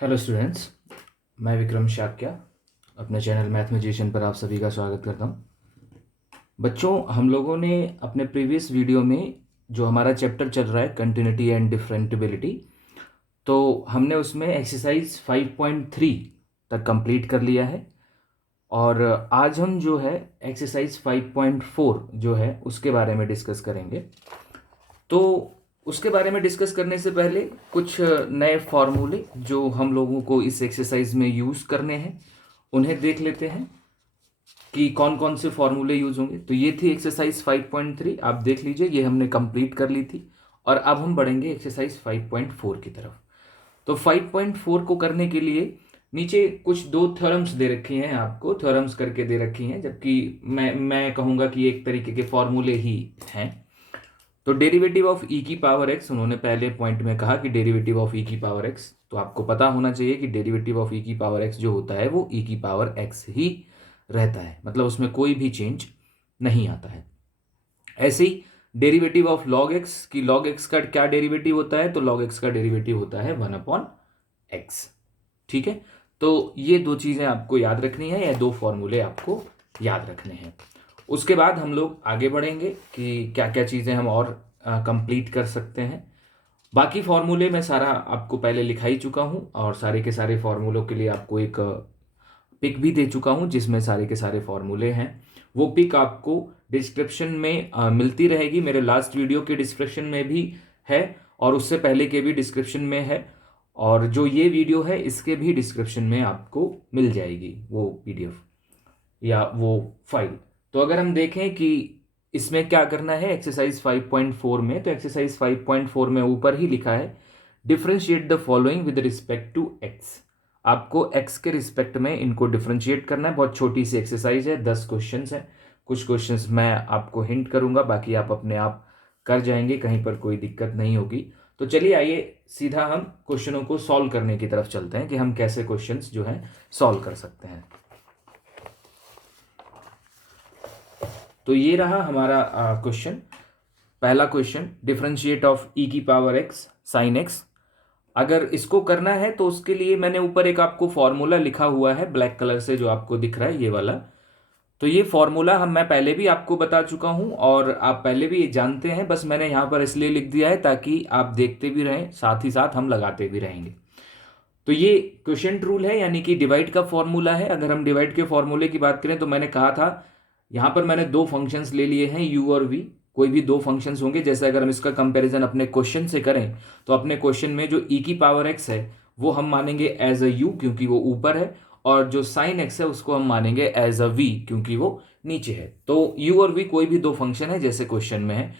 Hello students, मैं विक्रम शाक्या अपने channel math magician पर आप सभी का स्वागत करता हूं। बच्चों, हम लोगों ने अपने प्रीवियस वीडियो में जो हमारा चैप्टर चल रहा है कंटिन्यूटी एंड डिफरेंटिबिलिटी, तो हमने उसमें एक्सरसाइज 5.3 तक कंप्लीट कर लिया है। और आज हम जो है एक्सरसाइज 5.4 जो है उसके बारे में डिस्कस करेंगे। तो उसके बारे में डिस्कस करने से पहले कुछ नए फॉर्मूले जो हम लोगों को इस एक्सरसाइज में यूज़ करने हैं उन्हें देख लेते हैं कि कौन कौन से फॉर्मूले यूज होंगे। तो ये थी एक्सरसाइज 5.3, आप देख लीजिए, ये हमने कंप्लीट कर ली थी। और अब हम बढ़ेंगे एक्सरसाइज 5.4 की तरफ। तो 5.4 को करने के लिए नीचे कुछ दो थ्योरम्स दे रखी हैं, आपको थ्योरम्स करके दे रखी हैं, जबकि मैं कहूँगा कि एक तरीके के फॉर्मूले ही हैं। तो डेरिवेटिव ऑफ ई की पावर एक्स, उन्होंने पहले पॉइंट में कहा कि डेरिवेटिव ऑफ ई की पावर एक्स, तो आपको पता होना चाहिए कि डेरिवेटिव ऑफ ई की पावर एक्स जो होता है वो ई की पावर एक्स ही रहता है, मतलब उसमें कोई भी चेंज नहीं आता है। ऐसे ही डेरिवेटिव ऑफ लॉग एक्स की लॉग एक्स का क्या डेरिवेटिव होता है, तो लॉग एक्स का डेरिवेटिव होता है 1/x। ठीक है, तो ये दो चीजें आपको याद रखनी है, या दो फॉर्मूले आपको याद रखने हैं। उसके बाद हम लोग आगे बढ़ेंगे कि क्या क्या चीज़ें हम और कंप्लीट कर सकते हैं। बाकी फॉर्मूले मैं सारा आपको पहले लिखा ही चुका हूँ, और सारे के सारे फॉर्मूलों के लिए आपको एक पिक भी दे चुका हूँ जिसमें सारे के सारे फॉर्मूले हैं। वो पिक आपको डिस्क्रिप्शन में मिलती रहेगी, मेरे लास्ट वीडियो के डिस्क्रिप्शन में भी है और उससे पहले के भी डिस्क्रिप्शन में है, और जो ये वीडियो है इसके भी डिस्क्रिप्शन में आपको मिल जाएगी वो पीडीएफ या वो फाइल। तो अगर हम देखें कि इसमें क्या करना है एक्सरसाइज 5.4 में, तो एक्सरसाइज 5.4 में ऊपर ही लिखा है differentiate the following with respect to X. आपको एक्स के रिस्पेक्ट में इनको डिफरेंशिएट करना है। बहुत छोटी सी एक्सरसाइज है, 10 क्वेश्चंस है। कुछ क्वेश्चंस मैं आपको हिंट करूंगा, बाकी आप अपने आप कर जाएंगे, कहीं पर कोई दिक्कत नहीं होगी। तो चलिए आइए सीधा हम क्वेश्चनों को सॉल्व करने की तरफ चलते हैं कि हम कैसे क्वेश्चंस जो है सॉल्व कर सकते हैं। तो ये रहा हमारा क्वेश्चन। पहला क्वेश्चन, डिफरेंशिएट ऑफ ई की पावर एक्स साइन एक्स। अगर इसको करना है तो उसके लिए मैंने ऊपर एक आपको फॉर्मूला लिखा हुआ है ब्लैक कलर से, जो आपको दिख रहा है ये वाला। तो ये फॉर्मूला मैं पहले भी आपको बता चुका हूं और आप पहले भी ये जानते हैं, बस मैंने यहां पर इसलिए लिख दिया है ताकि आप देखते भी रहें, साथ ही साथ हम लगाते भी रहेंगे। तो ये क्वेश्चन रूल है, यानी कि डिवाइड का फॉर्मूला है। अगर हम डिवाइड के फॉर्मूले की बात करें तो मैंने कहा था यहाँ पर मैंने दो फंक्शंस ले लिए हैं, u और v। कोई भी दो फंक्शंस होंगे, जैसे अगर हम इसका कंपैरिजन अपने क्वेश्चन से करें तो अपने क्वेश्चन में जो e की पावर x है वो हम मानेंगे एज अ u क्योंकि वो ऊपर है, और जो साइन x है उसको हम मानेंगे एज अ v क्योंकि वो नीचे है। तो u और v कोई भी दो फंक्शन है जैसे क्वेश्चन में है।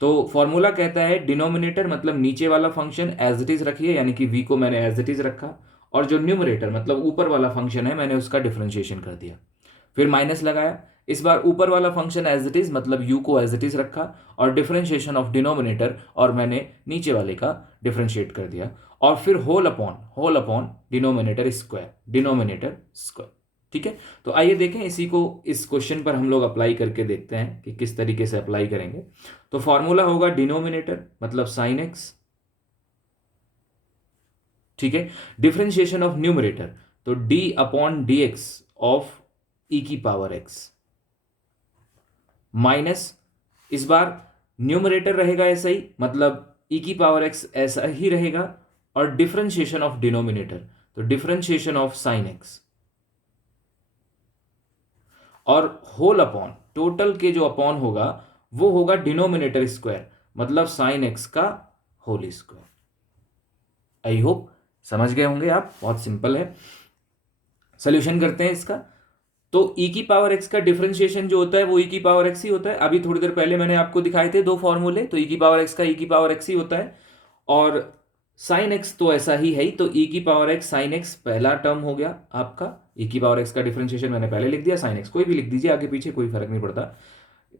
तो फॉर्मूला कहता है डिनोमिनेटर मतलब नीचे वाला फंक्शन एज इट इज रखिए, यानी कि v को मैंने एज इट इज रखा, और जो न्यूमरेटर मतलब ऊपर वाला फंक्शन है मैंने उसका डिफरेंशिएशन कर दिया, फिर माइनस लगाया। इस बार ऊपर वाला फंक्शन एज इट इज मतलब u को एज इट इज रखा, और डिफरेंशिएशन ऑफ डिनोमिनेटर, और मैंने नीचे वाले का डिफरेंशिएट कर दिया, और फिर होल अपॉन डिनोमिनेटर स्क्वायर। ठीक है, तो आइए देखें इसी को इस क्वेश्चन पर हम लोग अप्लाई करके देखते हैं कि किस तरीके से अप्लाई करेंगे। तो फॉर्मूला होगा डिनोमिनेटर मतलब साइन एक्स, ठीक है, डिफरेंशिएशन ऑफ न्यूमरेटर तो d upon D x of E की पावर एक्स, माइनस इस बार न्यूमरेटर रहेगा ऐसा ही, मतलब e की पावर x ऐसा ही रहेगा, और डिफरेंशिएशन ऑफ डिनोमिनेटर तो डिफरेंशिएशन ऑफ साइन x, और होल अपॉन टोटल के जो अपॉन होगा वो होगा डिनोमिनेटर स्क्वायर मतलब साइन x का होल स्क्वायर। आई होप समझ गए होंगे आप, बहुत सिंपल है। सोल्यूशन करते हैं इसका। तो e की पावर x का डिफरेंशिएशन जो होता है वो e की पावर x ही होता है। अभी थोड़ी देर पहले मैंने आपको दिखाए थे दो फॉर्मूले, तो e की पावर x का e की पावर x ही होता है, और साइन x तो ऐसा ही है ही, तो e की पावर x साइन x पहला टर्म हो गया आपका। e की पावर x का डिफरेंशिएशन मैंने पहले लिख दिया, साइन x कोई भी लिख दीजिए आगे पीछे कोई फर्क नहीं पड़ता,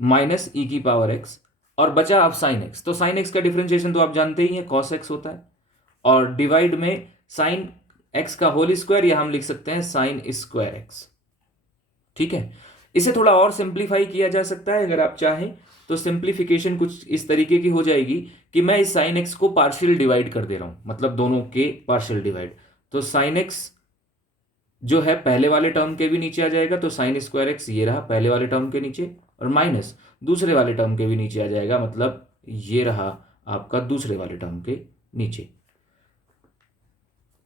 माइनस e की पावर x, और बचा अब साइन x। तो साइन x का डिफरेंशिएशन तो आप जानते ही हैं कॉस x होता है, और डिवाइड में साइन x का होल स्क्वायर, या हम लिख सकते हैं साइन स्क्वायर x। ठीक है, इसे थोड़ा और सिंप्लीफाई किया जा सकता है अगर आप चाहें, तो सिंप्लीफिकेशन कुछ इस तरीके की हो जाएगी कि मैं इस साइन एक्स को पार्शियल डिवाइड कर दे रहा हूं, मतलब दोनों के पार्शियल डिवाइड। तो साइन एक्स जो है पहले वाले टर्म के भी नीचे आ जाएगा, तो साइन स्क्वायर एक्स ये रहा पहले वाले टर्म के नीचे, और माइनस दूसरे वाले टर्म के भी नीचे आ जाएगा, मतलब ये रहा आपका दूसरे वाले टर्म के नीचे।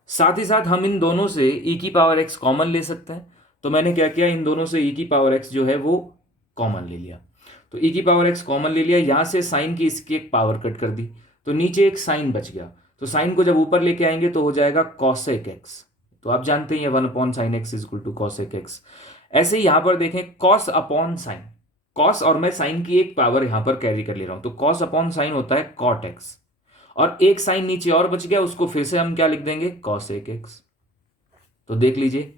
साथ ही साथ हम इन दोनों से e की पावर x कॉमन ले सकते हैं, तो मैंने क्या किया, इन दोनों से e की पावर x जो है वो कॉमन ले लिया। तो e की पावर x कॉमन ले लिया, यहां से साइन की इसकी एक पावर कट कर दी, तो नीचे एक साइन बच गया। तो साइन को जब ऊपर लेके आएंगे तो हो जाएगा कॉसेक एक्स। तो आप जानते हैं 1/sin x is equal to cosec X. ऐसे ही यहां पर देखें कॉस अपॉन साइन, कॉस और मैं साइन की एक पावर यहां पर कैरी कर ले रहा हूं, तो कॉस अपॉन साइन होता है कॉट एक्स, और एक साइन नीचे और बच गया, उसको फिर से हम क्या लिख देंगे, कॉसेक एक्स। तो देख लीजिए,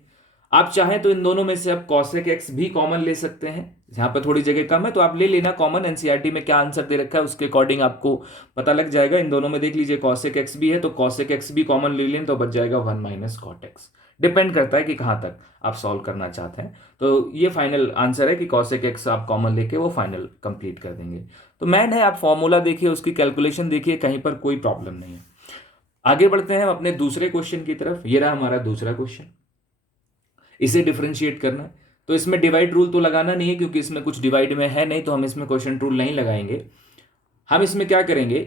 आप चाहें तो इन दोनों में से आप कॉसेक एक्स भी कॉमन ले सकते हैं, यहां पर थोड़ी जगह कम है तो आप ले लेना कॉमन। एनसीईआरटी में क्या आंसर दे रखा है उसके अकॉर्डिंग आपको पता लग जाएगा। इन दोनों में देख लीजिए कॉसेक एक्स भी है, तो कॉसेक एक्स भी कॉमन ले लें तो बच जाएगा 1 माइनस कॉट एक्स। डिपेंड करता है कि कहां तक आप सॉल्व करना चाहते हैं। तो ये फाइनल आंसर है कि कॉसेक एक्स आप कॉमन लेके वो फाइनल कंप्लीट कर देंगे। तो मैन है, आप फॉर्मूला देखिए, उसकी कैलकुलेशन देखिए, कहीं पर कोई प्रॉब्लम नहीं है। आगे बढ़ते हैं हम अपने दूसरे क्वेश्चन की तरफ। ये रहा हमारा दूसरा क्वेश्चन, इसे डिफरेंशिएट करना है। तो इसमें डिवाइड रूल तो लगाना नहीं है क्योंकि इसमें कुछ डिवाइड में है नहीं, तो हम इसमें क्वेश्चन रूल नहीं लगाएंगे। हम इसमें क्या करेंगे,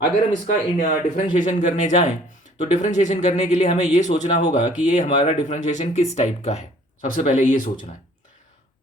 अगर हम इसका डिफरेंशिएशन करने जाएं तो डिफरेंशिएशन करने के लिए हमें यह सोचना होगा कि ये हमारा डिफरेंशिएशन किस टाइप का है, सबसे पहले ये सोचना है।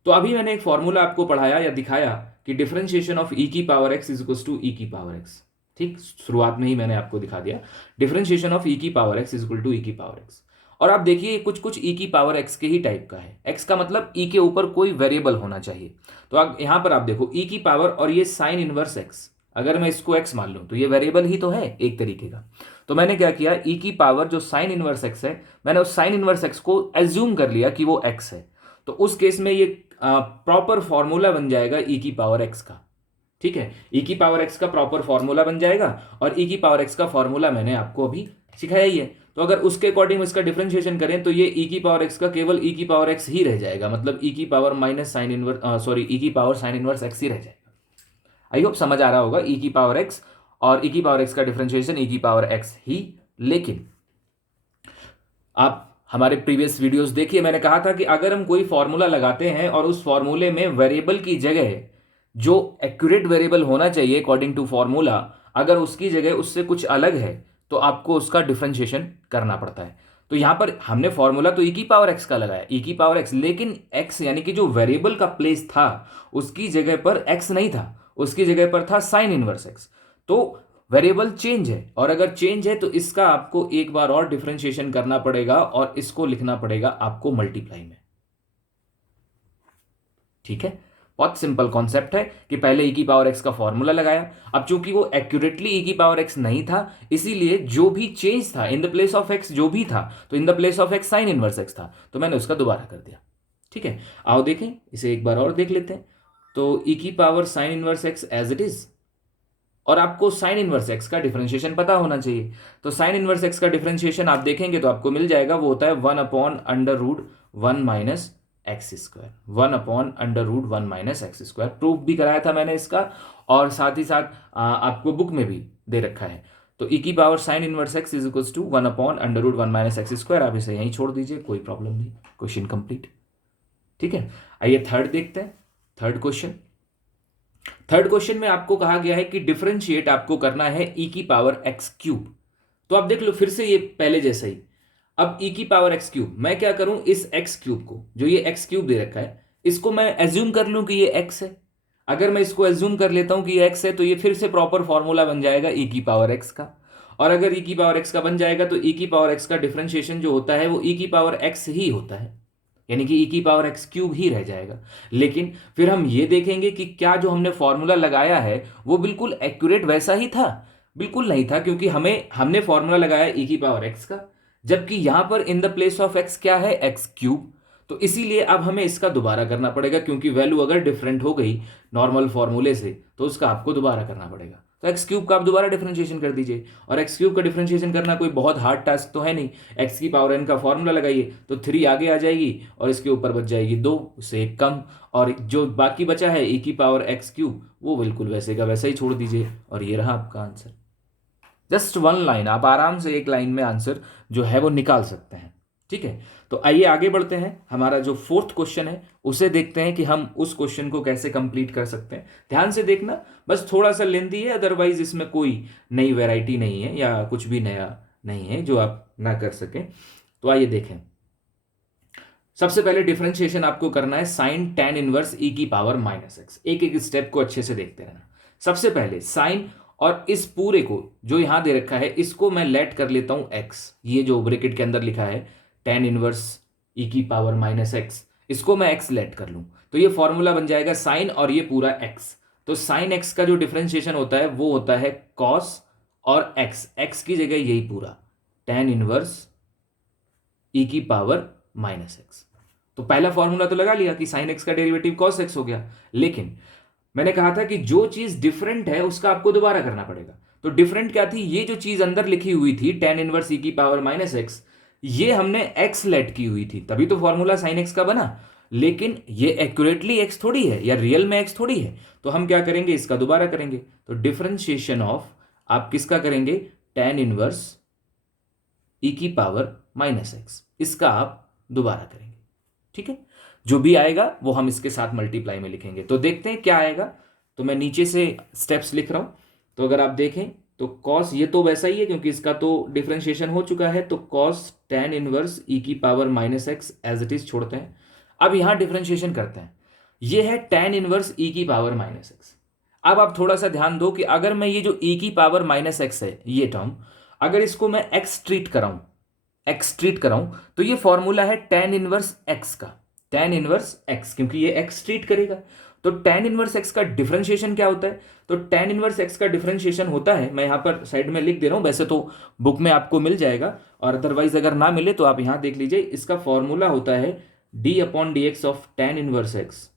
तो अभी मैंने एक फॉर्मूला आपको पढ़ाया या दिखाया कि डिफरेंशिएशन ऑफ ई की power X is equal to E की पावर एक्स। ठीक, शुरुआत में ही मैंने आपको दिखा दिया डिफरेंशिएशन ऑफ ई की power X is equal to E की पावर एक्स। और आप देखिए कुछ कुछ ई की पावर एक्स के ही टाइप का है। एक्स का मतलब ई के ऊपर कोई वेरिएबल होना चाहिए। तो आप यहां पर आप देखो ई की पावर और ये साइन इनवर्स एक्स, अगर मैं इसको एक्स मान लूं तो ये वेरिएबल ही तो है एक तरीके का। तो मैंने क्या किया, ई की पावर जो साइन इनवर्स एक्स है, मैंने उस साइन इनवर्स एक्स को एज्यूम कर लिया कि वो एक्स है। तो उस केस में ये प्रॉपर फॉर्मूला बन जाएगा ई की पावर एक्स का। ठीक है, ई की पावर एक्स का प्रॉपर फॉर्मूला बन जाएगा, और ई की पावर एक्स का फॉर्मूला मैंने आपको अभी सिखाया ही है। तो अगर उसके अकॉर्डिंग इसका डिफरेंशिएशन करें तो ये ई की पावर एक्स का केवल ई की पावर एक्स ही रह जाएगा, मतलब ई की power minus sine inverse sorry E की पावर साइन इनवर्स एक्स ही रह जाएगा। आई होप समझ आ रहा होगा, ई की पावर एक्स और ई की पावर एक्स का डिफरेंशिएशन ई की पावर एक्स ही। लेकिन आप हमारे प्रीवियस वीडियोस देखिए, मैंने कहा था कि अगर हम कोई फॉर्मूला लगाते हैं और उस फॉर्मूले में वेरिएबल की जगह जो एक्यूरेट वेरिएबल होना चाहिए अकॉर्डिंग टू फॉर्मूला, अगर उसकी जगह उससे कुछ अलग है तो आपको उसका डिफरेंशिएशन करना पड़ता है। तो यहां पर हमने फॉर्मूला तो ई की पावर एक्स का लगाया, ई की पावर एक्स, लेकिन एक्स यानी कि जो वेरिएबल का प्लेस था उसकी जगह पर एक्स नहीं था, उसकी जगह पर था साइन इनवर्स एक्स। तो वेरिएबल चेंज है, और अगर चेंज है तो इसका आपको एक बार और डिफरेंशिएशन करना पड़ेगा और इसको लिखना पड़ेगा आपको मल्टीप्लाई में। ठीक है, बहुत सिंपल कॉन्सेप्ट है कि पहले ई की पावर एक्स का फॉर्मूला लगाया, अब चूंकि वो एक्यूरेटली ई की पावर एक्स नहीं था, इसीलिए जो भी चेंज था in the place of x जो भी था, तो in the place of x sign inverse x था, तो मैंने उसका दोबारा कर दिया। ठीक है, आओ देखें इसे एक बार और देख लेते हैं। तो ई की power sine inverse X as it is, और आपको साइन इनवर्स एक्स का डिफरेंशिएशन पता होना चाहिए। तो साइन इनवर्स एक्स का डिफरेंशिएशन आप देखेंगे तो आपको मिल जाएगा, वो होता है 1/√1 minus X square, 1/√1 minus X square. Proof भी कराया था मैंने इसका, और साथ ही साथ आपको बुक में भी दे रखा है। तो ई की power sine inverse x is equal to 1/√1 minus X square. आप इसे यहीं छोड़ दीजिए, कोई प्रॉब्लम नहीं, क्वेश्चन कंप्लीट। ठीक है, आइए थर्ड देखते हैं। थर्ड क्वेश्चन में आपको कहा गया है कि डिफरेंशिएट आपको करना है ई की पावर एक्स क्यूब। तो आप देख लो फिर से ये पहले जैसा ही। अब ई की पावर एक्स क्यूब, मैं क्या करूं, इस एक्स क्यूब को, जो ये एक्स क्यूब दे रखा है, इसको मैं एज्यूम कर लूं कि ये एक्स है। अगर मैं इसको एज्यूम कर लेता हूं कि ये एक्स है, तो ये फिर से प्रॉपर फॉर्मूला बन जाएगा ई की पावर एक्स का। और अगर ई की पावर एक्स का बन जाएगा तो ई की पावर एक्स का डिफरेंशिएशन जो होता है वो ई की पावर एक्स ही होता है, यानी कि ई की पावर एक्स क्यूब ही रह जाएगा। लेकिन फिर हम ये देखेंगे कि क्या जो हमने फॉर्मूला लगाया है वो बिल्कुल एक्यूरेट वैसा ही था। बिल्कुल नहीं था, क्योंकि हमने फॉर्मूला लगाया ई की पावर एक्स का, जबकि यहां पर in the place of x क्या है, एक्स क्यूब। तो इसीलिए अब हमें इसका दोबारा करना पड़ेगा, क्योंकि वैल्यू अगर डिफरेंट हो गई नॉर्मल फॉर्मूले से तो उसका आपको दोबारा करना पड़ेगा। तो एक्स क्यूब का आप दोबारा डिफरेंशिएशन कर दीजिए, और एक्स क्यूब का डिफरेंशिएशन करना कोई बहुत हार्ड टास्क तो है नहीं। एक्स की पावर एन का फॉर्मूला लगाइए तो 3 आगे आ जाएगी, और इसके ऊपर बच जाएगी 2 से 1 कम, और जो बाकी बचा है ई की पावर एक्स क्यूब वो बिल्कुल वैसे का वैसा ही छोड़ दीजिए, और ये रहा आपका आंसर। जस्ट वन लाइन, आप आराम से एक लाइन में आंसर जो है वो निकाल सकते हैं। ठीक है, तो आइए आगे बढ़ते हैं। हमारा जो फोर्थ क्वेश्चन है उसे देखते हैं कि हम उस क्वेश्चन को कैसे कंप्लीट कर सकते हैं। ध्यान से देखना, बस थोड़ा सा लेंथी है, अदरवाइज इसमें कोई नई वैरायटी नहीं है या कुछ भी नया नहीं है जो आप ना कर सकें। तो आइए देखें। सबसे पहले डिफरेंशिएशन आपको करना है साइन टेन इनवर्स ई की पावर माइनस एक्स। एक एक स्टेप को अच्छे से देखते रहना। सबसे पहले साइन, और इस पूरे को जो यहां दे रखा है इसको मैं लेट कर लेता हूं एक्स। ये जो ब्रैकेट के अंदर लिखा है टेन इनवर्स ई की पावर माइनस एक्स, इसको मैं एक्स लेट कर लूं तो ये फॉर्मूला बन जाएगा साइन और ये पूरा एक्स। तो साइन एक्स का जो डिफरेंशिएशन होता है वो होता है कॉस और एक्स, एक्स की जगह यही पूरा टेन इनवर्स ई की पावर माइनस एक्स। तो पहला फॉर्मूला तो लगा लिया कि साइन एक्स का डेरिवेटिव कॉस एक्स हो गया, लेकिन मैंने कहा था कि जो चीज डिफरेंट है उसका आपको दोबारा करना पड़ेगा। तो डिफरेंट क्या थी? ये जो चीज अंदर लिखी हुई थी टेन इनवर्स ई की पावर माइनस एक्स, ये हमने एक्स लेट की हुई थी, तभी तो फॉर्मूला साइन एक्स का बना। लेकिन ये एक्यूरेटली एक्स थोड़ी है या रियल में एक्स थोड़ी है, तो हम क्या करेंगे? इसका दोबारा करेंगे। तो डिफरेंशिएशन ऑफ आप किसका करेंगे? टेन इनवर्स ई की पावर माइनस एक्स, इसका आप दोबारा करेंगे। ठीक है, जो भी आएगा वो हम इसके साथ मल्टीप्लाई में लिखेंगे। तो देखते हैं क्या आएगा। तो मैं नीचे से स्टेप्स लिख रहा हूं। तो अगर आप देखें तो कॉस, ये तो वैसा ही है क्योंकि इसका तो डिफरेंशिएशन हो चुका है, तो कॉस टेन इनवर्स ई की power minus X as it is छोड़ते हैं। अब यहां डिफरेंशिएशन करते हैं। ये है टेन इनवर्स ई की पावर माइनस एक्स। अब आप थोड़ा सा ध्यान दो कि अगर मैं ये जो ई की पावर माइनस एक्स है ये टर्म, अगर इसको मैं एक्स ट्रीट कराऊं तो ये फॉर्मूला है टेन इनवर्स एक्स का, टेन इनवर्स एक्स, क्योंकि ये एक्स ट्रीट करेगा। तो टेन इनवर्स एक्स का डिफरेंशिएशन क्या होता है? तो टेन इनवर्स एक्स का डिफरेंशिएशन होता है, मैं यहां पर साइड में लिख दे रहा हूं, वैसे तो बुक में आपको मिल जाएगा, और अदरवाइज अगर ना मिले तो आप यहां देख लीजिए। इसका फॉर्मूला होता है d upon D x of tan inverse x.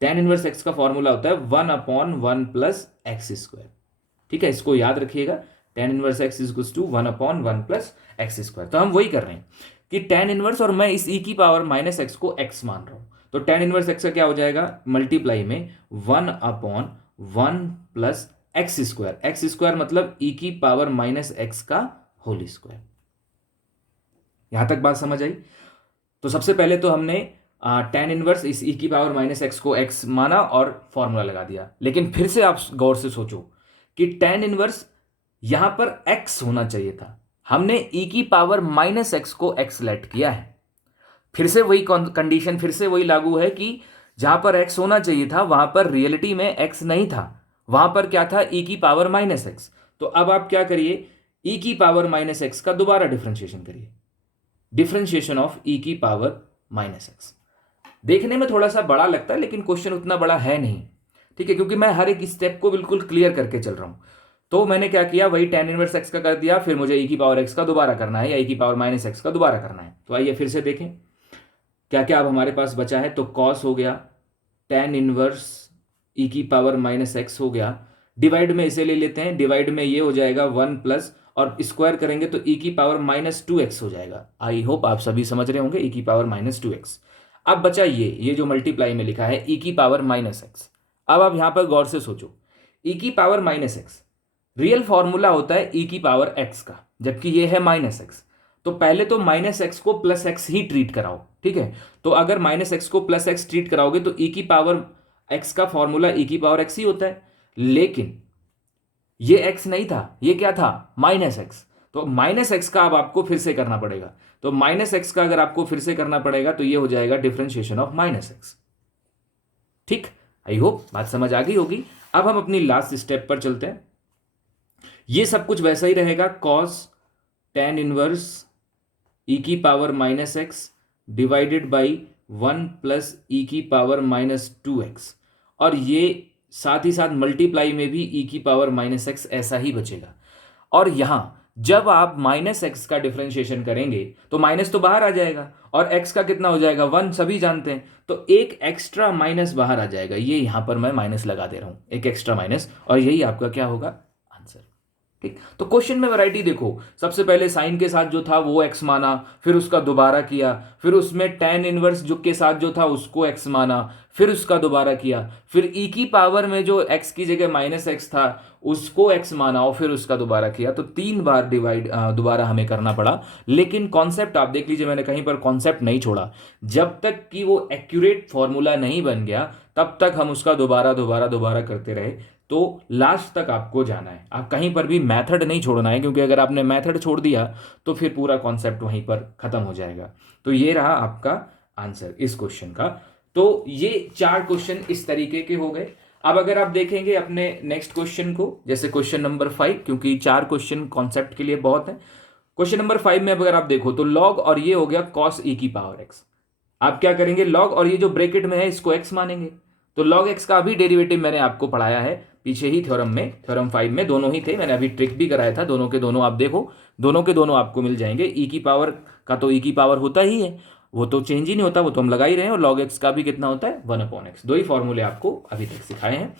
Tan inverse x का फॉर्मूला होता है one upon one plus x square. ठीक है, इसको याद रखिएगा, tan inverse x is to one upon one plus x square. तो हम वही कर रहे हैं कि टेन इनवर्स, और मैं इस ई की पावर माइनस एक्स को एक्स मान रहा हूं। तो टेन इनवर्स एक्स का क्या हो जाएगा? मल्टीप्लाई में one upon one plus x square. X square मतलब ई की पावर माइनस एक्स का होल स्क्वायर। यहां तक बात समझ आई? तो सबसे पहले तो हमने टेन इनवर्स इस ई की पावर माइनस एक्स को एक्स माना और फॉर्मूला लगा दिया। लेकिन फिर से आप गौर से सोचो कि टेन इनवर्स यहां पर एक्स होना चाहिए था, हमने ई की पावर माइनस एक्स को एक्स लेट किया है। फिर से वही कंडीशन फिर से वही लागू है कि जहां पर एक्स होना चाहिए था वहां पर रियलिटी में एक्स नहीं था, वहां पर क्या था? ई की पावर माइनस एक्स। तो अब आप क्या करिए? ई की पावर माइनस एक्स का दोबारा डिफरेंशिएशन करिए, डिफरेंशिएशन ऑफ ई की पावर माइनस एक्स। देखने में थोड़ा सा बड़ा लगता है लेकिन क्वेश्चन उतना बड़ा है नहीं। ठीक है, क्योंकि मैं हर एक स्टेप को बिल्कुल क्लियर करके चल रहा हूं। तो मैंने क्या किया? वही टेन इनवर्स एक्स का कर दिया, फिर मुझे ई की पावर एक्स का दोबारा करना है या ई की पावर माइनस एक्स का दोबारा करना है। तो आइए फिर से देखें क्या क्या अब हमारे पास बचा है। तो कॉस हो गया, टेन इनवर्स ई की पावर माइनस एक्स हो गया, डिवाइड में इसे ले लेते हैं, डिवाइड में ये हो जाएगा वन प्लस, और स्क्वायर करेंगे तो ई की पावर माइनस टू एक्स हो जाएगा। आई होप आप सभी समझ रहे होंगे, ई की पावर माइनस टू एक्स। अब बचा ये जो मल्टीप्लाई में लिखा है ई की पावर माइनस एक्स। अब आप यहां पर गौर से सोचो, ई की power minus x real formula होता है ई की पावर एक्स का, जबकि ये है माइनस एक्स। तो पहले तो माइनस एक्स को प्लस एक्स ही ट्रीट कराओ। ठीक है, तो अगर माइनस एक्स को प्लस एक्स ट्रीट कराओगे तो ई की पावर एक्स का फॉर्मूला ई की पावर एक्स ही होता है, लेकिन ये एक्स नहीं था, ये क्या था? Minus x. तो माइनस एक्स का अब आपको फिर से करना पड़ेगा। तो माइनस एक्स का अगर आपको फिर से करना पड़ेगा तो ये हो जाएगा डिफरेंशिएशन ऑफ माइनस एक्स। ठीक, आई होप बात समझ आ गई होगी। अब हम अपनी लास्ट स्टेप पर चलते हैं। ये सब कुछ वैसा ही रहेगा, कॉस टेन इनवर्स ई की power minus X divided by one plus E की पावर माइनस टू एक्स, और ये साथ ही साथ मल्टीप्लाई में भी ई की पावर माइनस एक्स ऐसा ही बचेगा। और यहां जब आप माइनस एक्स का डिफरेंशिएशन करेंगे तो माइनस तो बाहर आ जाएगा, और एक्स का कितना हो जाएगा? वन, सभी जानते हैं। तो एक एक्स्ट्रा माइनस बाहर आ जाएगा, ये यहां पर मैं माइनस लगा दे रहा हूं, एक एक्स्ट्रा माइनस, और यही आपका क्या होगा? आंसर। ठीक, तो क्वेश्चन में वैरायटी देखो, सबसे पहले साइन के साथ जो था वो एक्स माना, फिर उसका दोबारा किया, फिर उसमें tan इनवर्स जो के साथ जो था उसको एक्स माना, फिर उसका दोबारा किया, फिर e की पावर में जो x की जगह माइनस एक्स था उसको x माना और फिर उसका दोबारा किया। तो 3 बार दोबारा हमें करना पड़ा। लेकिन कॉन्सेप्ट आप देख लीजिए, मैंने कहीं पर कॉन्सेप्ट नहीं छोड़ा। जब तक कि वो एक्यूरेट फॉर्मूला नहीं बन गया तब तक हम उसका दोबारा दोबारा दोबारा करते रहे। तो लास्ट तक आपको जाना है, आप कहीं पर भी मेथड नहीं छोड़ना है, क्योंकि अगर आपने मेथड छोड़ दिया तो फिर पूरा कॉन्सेप्ट वहीं पर खत्म हो जाएगा। तो ये रहा आपका आंसर इस क्वेश्चन का। तो ये 4 क्वेश्चन इस तरीके के हो गए। अब अगर आप देखेंगे अपने नेक्स्ट क्वेश्चन को, जैसे क्वेश्चन नंबर 5, क्योंकि 4 क्वेश्चन कॉन्सेप्ट के लिए बहुत है। क्वेश्चन नंबर 5 में अगर आप देखो तो लॉग, और ये हो गया कॉस ई की पावर एक्स। आप क्या करेंगे, लॉग और ये जो ब्रैकेट में है इसको एक्स मानेंगे। तो लॉग एक्स का भी डेरिवेटिव मैंने आपको पढ़ाया है पीछे ही थ्योरम में, थ्योरम 5 में दोनों ही थे, मैंने अभी ट्रिक भी कराया था। दोनों के दोनों आप देखो, दोनों के दोनों आपको मिल जाएंगे। ई की पावर का तो ई की पावर होता ही है, वो तो चेंज ही नहीं होता, वो तो हम लगा ही रहे हैं। और लॉग एक्स का भी कितना होता है, 1/x। दो ही फॉर्मूले आपको अभी तक सिखाए हैं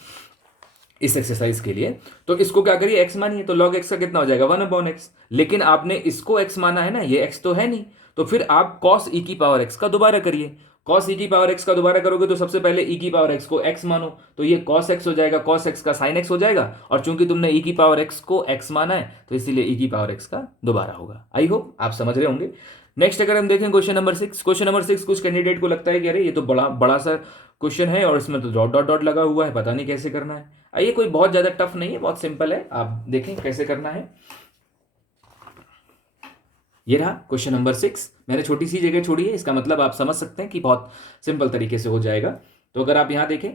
इस एक्सरसाइज के लिए। तो इसको क्या करिए, एक्स मानिए, तो लॉग एक्स का कितना हो जाएगा, 1/x। लेकिन आपने इसको एक्स माना है ना, ये एक्स तो है नहीं, तो फिर आप कॉस ई की पावर एक्स का दोबारा करिए। कॉस ई की पावर एक्स का दोबारा करोगे तो सबसे पहले ई की पावर एक्स को एक्स मानो, तो ये कॉस एक्स हो जाएगा, कॉस एक्स का साइन एक्स हो जाएगा। और चूंकि तुमने ई की पावर एक्स को एक्स माना है तो इसीलिए ई की पावर एक्स का दोबारा होगा। आई होप आप समझ रहे होंगे। नेक्स्ट अगर हम देखें क्वेश्चन नंबर 6, क्वेश्चन नंबर 6 कुछ कैंडिडेट को लगता है कि अरे ये तो बड़ा बड़ा सा क्वेश्चन है और इसमें तो डॉट डॉट डॉट लगा हुआ है, पता नहीं कैसे करना है। आइए, कोई बहुत ज्यादा टफ नहीं है, बहुत सिंपल है, आप देखें कैसे करना है। ये रहा क्वेश्चन नंबर 6, मैंने छोटी सी जगह छोड़ी है, इसका मतलब आप समझ सकते हैं कि बहुत सिंपल तरीके से हो जाएगा। तो अगर आप यहां देखें,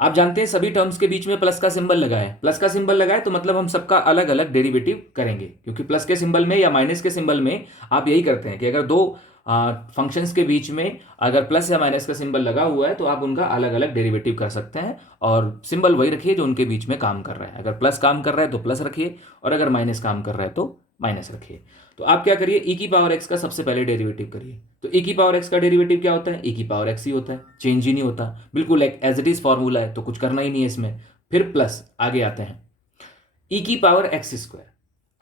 आप जानते हैं सभी टर्म्स के बीच में प्लस का सिंबल लगा है। प्लस का सिंबल लगा है तो मतलब हम सबका अलग अलग डेरिवेटिव करेंगे, क्योंकि प्लस के सिंबल में या माइनस के सिंबल में आप यही करते हैं कि अगर दो फंक्शंस के बीच में अगर प्लस या माइनस का सिंबल लगा हुआ है तो आप उनका अलग अलग डेरिवेटिव कर सकते हैं, और सिंबल वही रखिए जो उनके बीच में काम कर रहा है। अगर प्लस काम कर रहा है तो प्लस रखिए, और अगर माइनस काम कर रहा है तो माइनस रखिए। तो आप क्या करिए, ई की पावर एक्स का सबसे पहले डेरिवेटिव करिए। तो ई की पावर एक्स का डेरिवेटिव क्या होता है, ई की पावर एक्स ही होता है, चेंज ही नहीं होता, बिल्कुल एक एज इट इज फॉर्मूला है, तो कुछ करना ही नहीं है इसमें। फिर प्लस आगे आते हैं, ई की पावर एक्स स्क्वायर।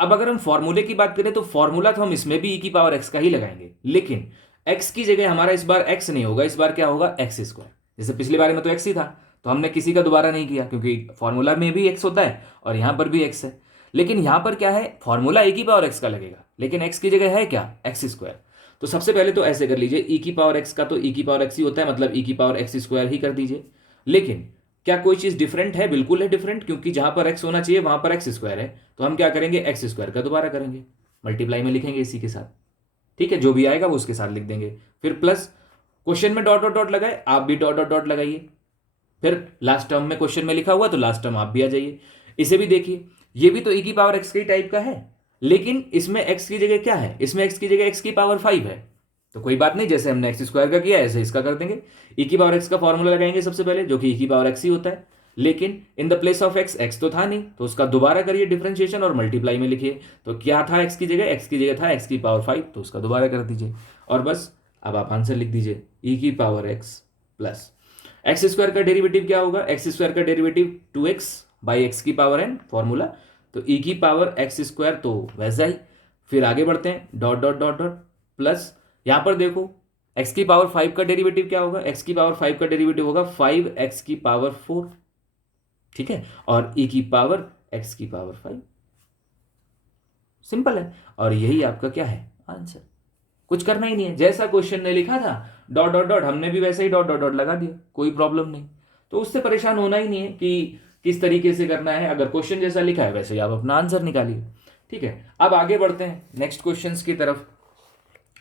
अब अगर हम फॉर्मूले की बात करें तो फॉर्मूला तो हम इसमें भी ई की पावर एक्स का ही लगाएंगे, लेकिन एक्स की जगह हमारा इस बार एक्स नहीं होगा, इस बार क्या होगा, एक्स स्क्वायर। जैसे पिछली बार में तो एक्स ही था, तो हमने किसी का दोबारा नहीं किया, क्योंकि फॉर्मूला में भी एक्स होता है और यहां पर भी एक्स है। लेकिन यहां पर क्या है, फॉर्मूला ए की पावर एक्स का लगेगा, लेकिन एक्स की जगह है क्या, एक्स स्क्वायर। तो सबसे पहले तो ऐसे कर लीजिए, ई की पावर एक्स का तो ई की पावर एक्स ही होता है, मतलब ई की पावर एक्स स्क्वायर ही कर दीजिए। लेकिन क्या कोई चीज डिफरेंट है, बिल्कुल है डिफरेंट, क्योंकि जहां पर एक्स होना चाहिए वहां पर एक्स स्क्वायर है। तो हम क्या करेंगे, एक्स स्क्वायर का दोबारा करेंगे, मल्टीप्लाई में लिखेंगे इसी के साथ, ठीक है, जो भी आएगा वो उसके साथ लिख देंगे। फिर प्लस, क्वेश्चन में डॉट डॉट डॉट लगाए, आप भी डॉट डॉट डॉट लगाइए। फिर लास्ट टर्म में क्वेश्चन में लिखा हुआ तो लास्ट टर्म आप भी आ जाइए। इसे भी देखिए, ये भी तो ई की पावर एक्स के टाइप का है, लेकिन इसमें एक्स की जगह क्या है, इसमें एक्स की जगह एक्स की पावर 5 है। तो कोई बात नहीं, जैसे हमने एक्स स्क्वायर का किया ऐसे इसका कर देंगे। ई की पावर एक्स का फॉर्मूला लगाएंगे सबसे पहले, जो कि ई की पावर एक्स ही होता है, लेकिन in the place of x, x तो था नहीं, तो उसका दोबारा करिए डिफरेंशिएशन और मल्टीप्लाई में लिखिए। तो क्या था एक्स की जगह, एक्स की जगह था एक्स की पावर 5, तो उसका दोबारा कर दीजिए और बस अब आप आंसर लिख दीजिए, ई की power x plus x square का डेरिवेटिव क्या होगा, एक्स स्क्वायर का डेरिवेटिव 2x बाई एक्स की पावर n फॉर्मूला, तो ई की पावर एक्स स्क्वायर तो वैसा ही। फिर आगे बढ़ते हैं, dot dot dot dot plus, यहां पर देखो एक्स की पावर 5 का डेरिवेटिव क्या होगा, एक्स की पावर 5 का डेरिवेटिव होगा 5x की पावर 4, ठीक है, और ई की पावर एक्स की पावर 5, सिंपल है। और यही आपका क्या है, आंसर। कुछ करना ही नहीं है, जैसा क्वेश्चन ने लिखा था डॉट डॉट डॉट, हमने भी वैसे ही डॉट डॉट डॉट लगा दिया, कोई प्रॉब्लम नहीं। तो उससे परेशान होना ही नहीं है कि किस तरीके से करना है, अगर क्वेश्चन जैसा लिखा है वैसे ही आप अपना आंसर निकालिए, ठीक है। अब आगे बढ़ते हैं नेक्स्ट क्वेश्चंस की तरफ।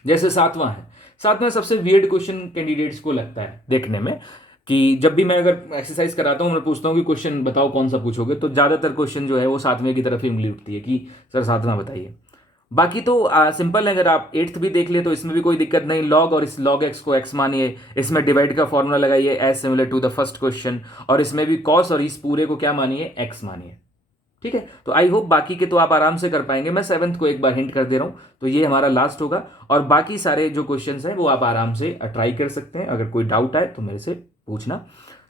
जैसे सातवां है, सातवां सबसे वियर्ड क्वेश्चन कैंडिडेट्स को लगता है देखने में, कि जब भी मैं अगर एक्सरसाइज कराता हूँ, मैं पूछता हूँ कि क्वेश्चन बताओ कौन सा पूछोगे, तो ज़्यादातर क्वेश्चन जो है वो सातवें की तरफ ही उंगली उठती है कि सर सातवां बताइए। बाकी तो सिंपल है, अगर आप 8th भी देख ले तो इसमें भी कोई दिक्कत नहीं। लॉग और इस लॉग एक्स को एक्स मानिए, इसमें डिवाइड का फॉर्मूला लगाइए as similar to the first question, और इसमें भी कॉस और इस पूरे को क्या मानिए, एक्स मानिए, ठीक है। तो आई होप बाकी के तो आप आराम से कर पाएंगे। मैं 7th को एक बार हिंट कर दे रहा हूँ, तो ये हमारा लास्ट होगा, और बाकी सारे जो क्वेश्चन हैं वो आप आराम से ट्राई कर सकते हैं। अगर कोई डाउट आए तो मेरे से पूछना।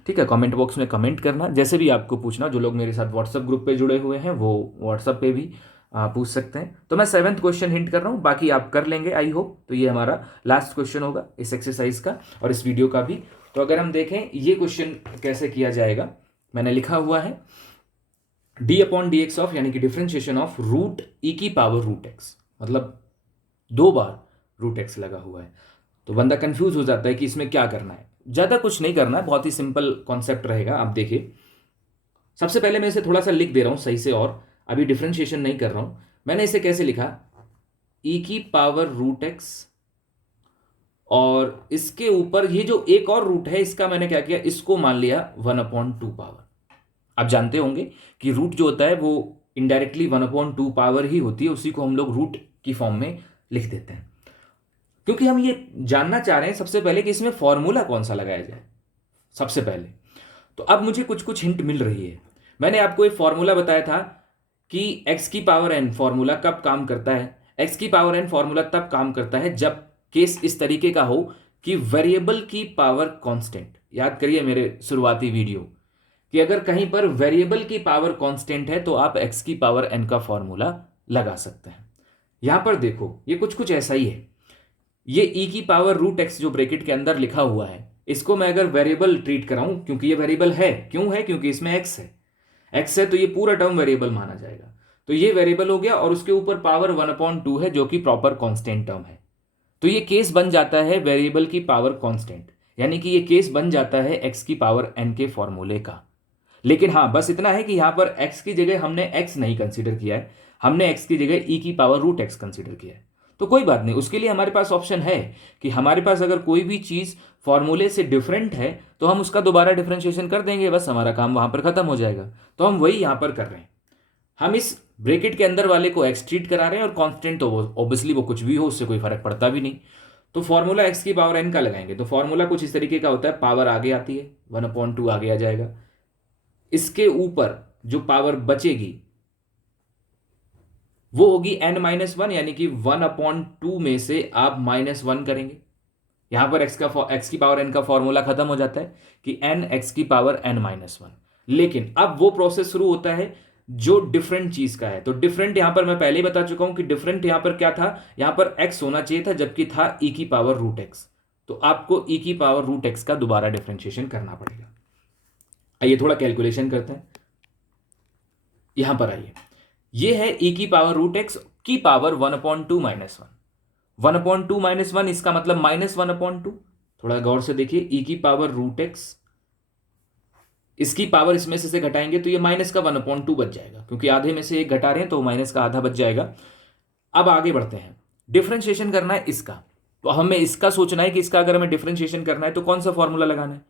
ठीक है, कमेंट बॉक्स में कमेंट करना, जैसे भी आपको पूछना। जो लोग मेरे साथ व्हाट्सअप ग्रुप पे जुड़े हुए हैं वो व्हाट्सअप पे भी पूछ सकते हैं। तो मैं 7th क्वेश्चन हिंट कर रहा हूँ, बाकी आप कर लेंगे आई होप। तो ये हमारा लास्ट क्वेश्चन होगा इस एक्सरसाइज का और इस वीडियो का भी। तो अगर हम देखें ये क्वेश्चन कैसे किया जाएगा, मैंने लिखा हुआ है d/dx ऑफ, यानी कि डिफरेंशिएशन ऑफ रूट e की पावर रूट x, मतलब 2 बार रूट x लगा हुआ है। तो बंदा कंफ्यूज हो जाता है कि इसमें क्या करना है। ज़्यादा कुछ नहीं करना है, बहुत ही सिंपल कॉन्सेप्ट रहेगा। आप देखिए, सबसे पहले मैं इसे थोड़ा सा लिख दे रहा हूँ सही से, और अभी डिफरेंशिएशन नहीं कर रहा हूँ। मैंने इसे कैसे लिखा, e की पावर रूट x, और इसके ऊपर ये जो एक और रूट है इसका मैंने क्या किया, इसको मान लिया 1/2 पावर। आप जानते होंगे कि रूट जो होता है वो इनडायरेक्टली 1/2 पावर ही होती है, उसी को हम लोग रूट की फॉर्म में लिख देते हैं। क्योंकि हम ये जानना चाह रहे हैं सबसे पहले कि इसमें फॉर्मूला कौन सा लगाया जाए सबसे पहले। तो अब मुझे कुछ कुछ हिंट मिल रही है। मैंने आपको एक फॉर्मूला बताया था कि x की पावर n फॉर्मूला कब काम करता है। x की पावर n फॉर्मूला तब काम करता है जब केस इस तरीके का हो कि वेरिएबल की पावर कांस्टेंट, याद करिए मेरे शुरुआती वीडियो, कि अगर कहीं पर वेरिएबल की पावर कांस्टेंट है तो आप x की पावर n का फॉर्मूला लगा सकते हैं। यहां पर देखो ये कुछ कुछ ऐसा ही है। ये e की पावर रूट x जो ब्रैकेट के अंदर लिखा हुआ है, इसको मैं अगर वेरिएबल ट्रीट कराऊं, क्योंकि ये वेरिएबल है, क्यों है, क्योंकि इसमें x है, x है तो ये पूरा टर्म वेरिएबल माना जाएगा। तो ये वेरिएबल हो गया और उसके ऊपर पावर 1/2 है जो कि प्रॉपर कांस्टेंट टर्म है। तो ये केस बन जाता है वेरिएबल की पावर कांस्टेंट, यानी कि ये केस बन जाता है x की पावर n के फॉर्मूले का। लेकिन हाँ, बस इतना है कि यहां पर x की जगह हमने x नहीं कंसीडर किया है, हमने x की जगह e की पावर रूट x कंसीडर किया है। तो कोई बात नहीं, उसके लिए हमारे पास ऑप्शन है कि हमारे पास अगर कोई भी चीज फॉर्मूले से डिफरेंट है तो हम उसका दोबारा डिफरेंशिएशन कर देंगे, बस हमारा काम वहां पर खत्म हो जाएगा। तो हम वही यहां पर कर रहे हैं। हम इस ब्रैकेट के अंदर वाले को x ट्रीट करा रहे हैं, और कांस्टेंट तो ऑब्वियसली वो कुछ भी हो, उससे कोई फर्क पड़ता भी नहीं। तो फॉर्मूला x की पावर n का लगाएंगे, तो फॉर्मूला कुछ इस तरीके का होता है, पावर आगे आती है 1/2 आगे आ जाएगा, इसके ऊपर जो पावर बचेगी वो होगी n-1, यानी कि 1/2 में से आप -1 करेंगे। यहां पर x की पावर n का फॉर्मूला खत्म हो जाता है कि n x की पावर n-1। लेकिन अब वो प्रोसेस शुरू होता है जो डिफरेंट चीज का है। तो डिफरेंट यहां पर मैं पहले ही बता चुका हूं कि डिफरेंट यहां पर क्या था, यहां पर x होना चाहिए था जबकि था e की पावर रूट x। तो आपको e की पावर रूट x का दोबारा डिफरेंशिएशन करना पड़ेगा। आइए थोड़ा कैलकुलेशन करते हैं। यहां पर आइए, ये है e की पावर रूट x की पावर 1/2 -1। 1/2 -1 इसका मतलब -1/2। थोड़ा गौर से देखिए, e की पावर रूट x, इसकी पावर इसमें से घटाएंगे तो ये माइनस का 1/2 बच जाएगा, क्योंकि आधे में से एक घटा रहे हैं तो माइनस का आधा बच जाएगा। अब आगे बढ़ते हैं, डिफरेंशिएशन करना है इसका। तो हमें इसका सोचना है कि इसका अगर हमें डिफरेंशिएशन करना है तो कौन सा फॉर्मूला लगाना है।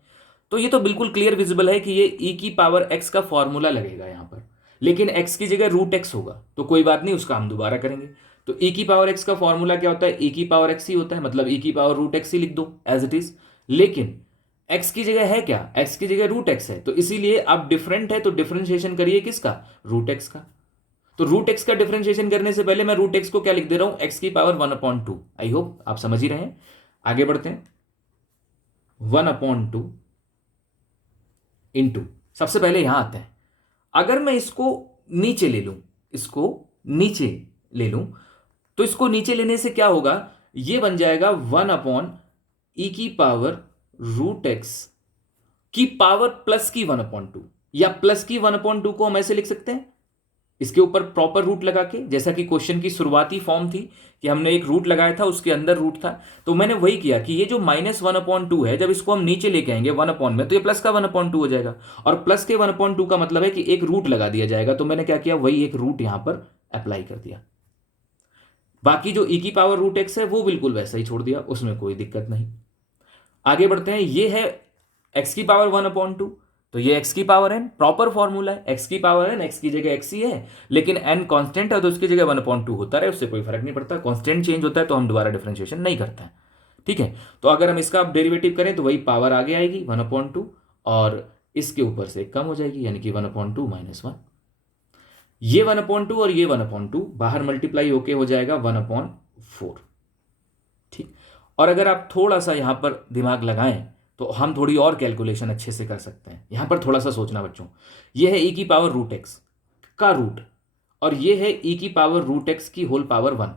तो ये तो बिल्कुल क्लियर विजिबल है कि ये e की पावर x का फॉर्मूला लगेगा यहां पर, लेकिन x की जगह रूट x होगा, तो कोई बात नहीं, उसका हम दोबारा करेंगे। तो e की पावर x का फॉर्मूला क्या होता है, e की पावर x ही होता है, मतलब e की पावर रूट x ही लिख दो एज इट इज। लेकिन x की जगह है क्या, x की जगह रूट x है, तो इसीलिए अब डिफरेंट है तो डिफरेंशिएशन करिए किसका, रूट x का। तो रूट x का डिफरेंशिएशन करने से पहले मैं रूट x को क्या लिख दे रहा हूं, x की पावर 1/2। आई होप आप समझ ही रहे हैं। आगे बढ़ते हैं, 1/2 इंटू, सबसे पहले यहां आते हैं, अगर मैं इसको नीचे ले लूं, इसको नीचे ले लूं, तो इसको नीचे लेने से क्या होगा, ये बन जाएगा 1/e की पावर रूट एक्स की पावर प्लस की 1/2, या प्लस की 1/2 को हम ऐसे लिख सकते हैं इसके ऊपर प्रॉपर रूट लगा के, जैसा कि क्वेश्चन की शुरुआती फॉर्म थी कि हमने एक रूट लगाया था उसके अंदर रूट था। तो मैंने वही किया कि ये जो -1/2 है, जब इसको हम नीचे लेके आएंगे 1 में, तो ये प्लस का 1/2 हो जाएगा, और प्लस के 1/2 का मतलब है कि एक रूट लगा दिया जाएगा। तो मैंने क्या किया, वही एक रूट यहां पर अप्लाई कर दिया। बाकी जो e की पावर रूट एक्स है वो बिल्कुल वैसा ही छोड़ दिया, उसमें कोई दिक्कत नहीं। आगे बढ़ते हैं, ये है x की पावर 1/2, तो ये x की पावर n, प्रॉपर फॉर्मूला है, x की पावर n, x की जगह x ही है, लेकिन n कांस्टेंट है तो उसकी जगह 1/2 होता रहे, उससे कोई फर्क नहीं पड़ता। कांस्टेंट चेंज होता है तो हम दोबारा डिफरेंशिएशन नहीं करते हैं, ठीक है। तो अगर हम इसका डेरिवेटिव करें तो वही पावर आगे आएगी 1/2, और इसके ऊपर से कम हो जाएगी, यानी कि 1/2 -1। ये 1/2 और ये 1/2 बाहर मल्टीप्लाई होके हो जाएगा 1/4, ठीक। और अगर आप थोड़ा सा यहां पर दिमाग लगाएं तो हम थोड़ी और कैलकुलेशन अच्छे से कर सकते हैं। यहाँ पर थोड़ा सा सोचना बच्चों, ये है e की पावर रूट एक्स का रूट, और ये है e की पावर रूट एक्स की होल पावर 1।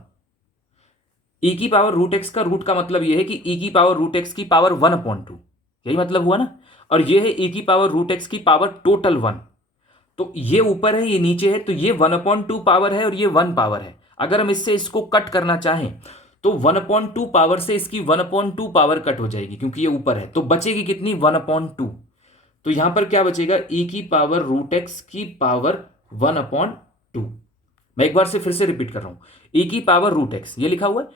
e की पावर रूट एक्स का रूट का मतलब ये है कि e की पावर रूट एक्स की पावर 1/2, यही मतलब हुआ ना। और ये है e की पावर रूट एक्स की पावर टोटल 1। तो ये ऊपर है, ये नीचे है, तो ये 1/2 पावर है और ये 1 पावर है। अगर हम इससे इसको कट करना चाहें तो 1/2 पावर से इसकी 1/2 पावर कट हो जाएगी, क्योंकि ये ऊपर है, तो बचेगी कितनी, 1/2। तो यहां पर क्या बचेगा, e की पावर रूट एक्स की पावर 1/2। मैं एक बार से फिर से रिपीट कर रहा हूं, e की पावर रूट एक्स ये लिखा हुआ है,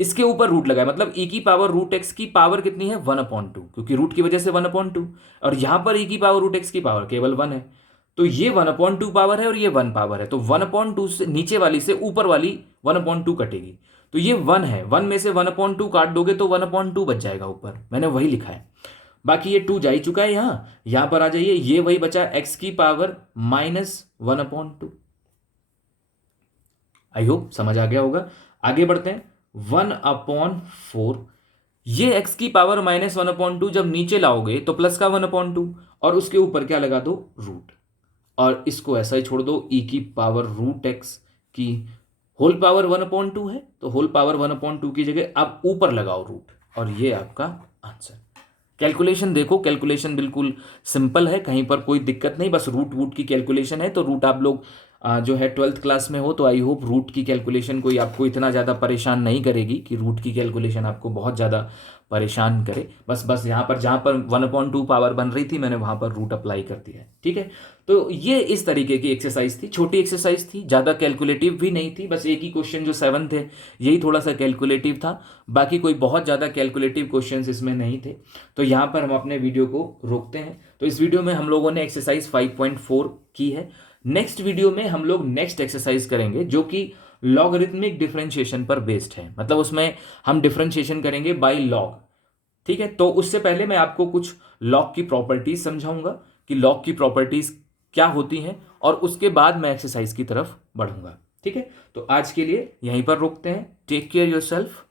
इसके ऊपर रूट लगा है, मतलब e की पावर रूट एक्स की पावर कितनी है, 1/2, क्योंकि रूट की वजह से 1/2। और यहां पर e की पावर रूट एक्स की पावर केवल 1 है, तो ये 1/2 पावर है और ये 1 पावर है, तो 1/2 से नीचे वाली से ऊपर वाली 1/2 कटेगी, तो ये 1 है, 1 में से 1/2 काट दोगे तो 1/2 बच जाएगा ऊपर, मैंने वही लिखा है। बाकी ये 2 जा ही चुका है, यहां पर आ जाइए, ये वही बचा x की पावर -1/2। आई होप समझ आ गया होगा। आगे बढ़ते हैं, 1/4, ये x की पावर -1/2 जब नीचे लाओगे तो प्लस का 1/2, और उसके ऊपर क्या लगा दो, रूट, और इसको ऐसा ही छोड़ दो, e की पावर रूट एक्स की होल पावर 1/2 है, तो होल पावर 1/2 की जगह आप ऊपर लगाओ रूट, और ये आपका आंसर। कैलकुलेशन देखो, कैलकुलेशन बिल्कुल सिंपल है, कहीं पर कोई दिक्कत नहीं, बस रूट वूट की कैलकुलेशन है। तो रूट आप लोग जो है 12th क्लास में हो, तो आई होप रूट की कैलकुलेशन कोई आपको इतना ज़्यादा परेशान नहीं करेगी कि रूट की कैलकुलेशन आपको बहुत ज़्यादा परेशान करे। बस यहाँ पर जहाँ पर 1/2 पावर बन रही थी, मैंने वहाँ पर रूट अप्लाई कर दिया है, ठीक है। तो ये इस तरीके की एक्सरसाइज थी, छोटी एक्सरसाइज थी, ज़्यादा कैलकुलेटिव भी नहीं थी, बस एक ही क्वेश्चन जो 7th है यही थोड़ा सा कैलकुलेटिव था, बाकी कोई बहुत ज़्यादा कैलकुलेटिव क्वेश्चन इसमें नहीं थे। तो यहाँ पर हम अपने वीडियो को रोकते हैं। तो इस वीडियो में हम लोगों ने एक्सरसाइज 5.4 की है। नेक्स्ट वीडियो में हम लोग नेक्स्ट एक्सरसाइज करेंगे जो कि लॉगरिथमिक डिफरेंशिएशन पर बेस्ड है, मतलब उसमें हम डिफरेंशिएशन करेंगे बाय लॉग, ठीक है। तो उससे पहले मैं आपको कुछ लॉग की प्रॉपर्टीज समझाऊंगा कि लॉग की प्रॉपर्टीज क्या होती हैं, और उसके बाद मैं एक्सरसाइज की तरफ बढ़ूंगा, ठीक है। तो आज के लिए यहीं पर रोकते हैं। Take care yourself.